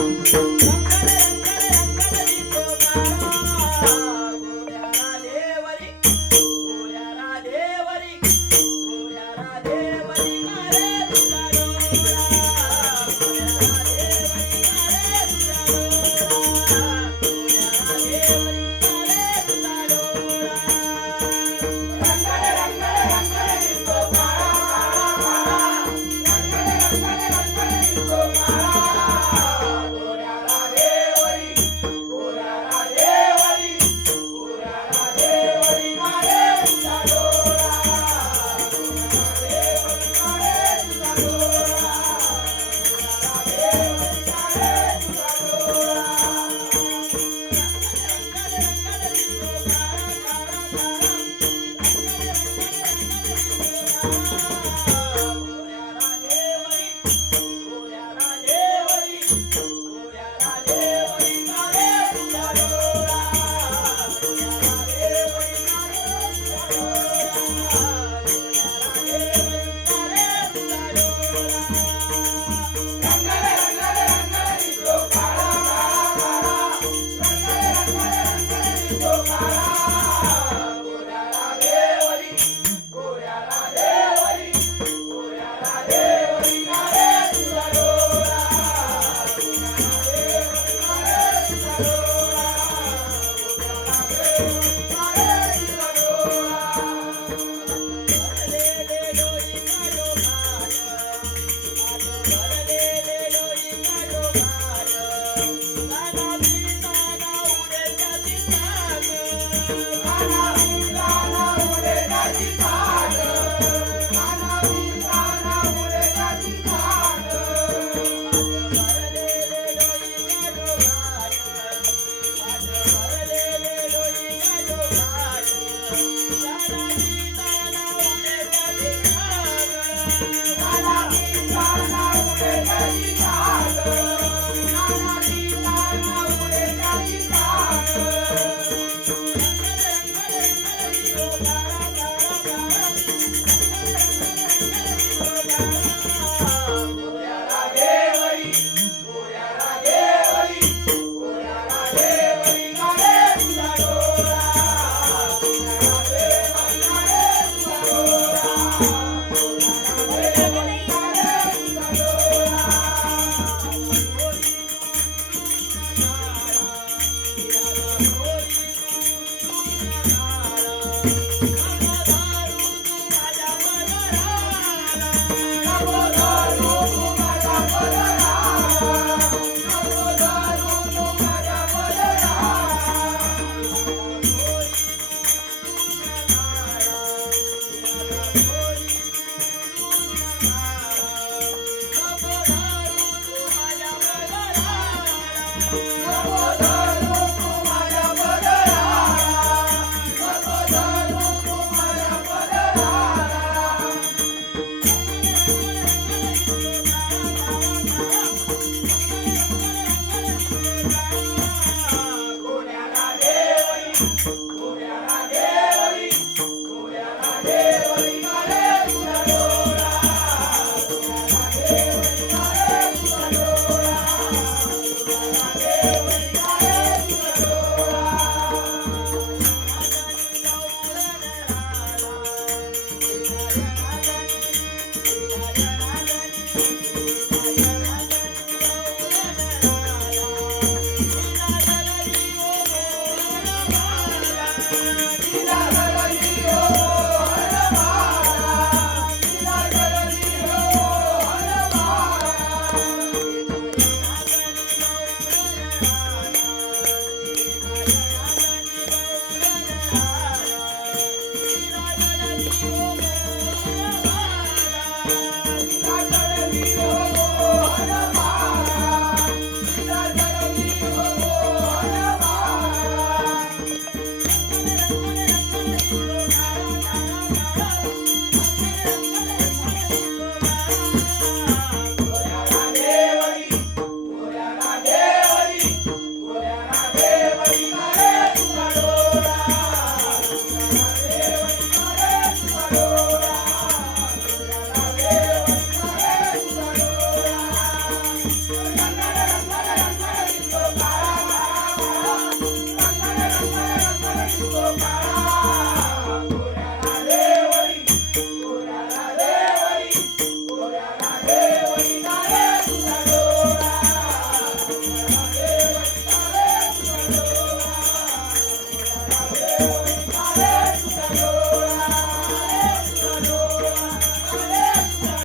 Música Oh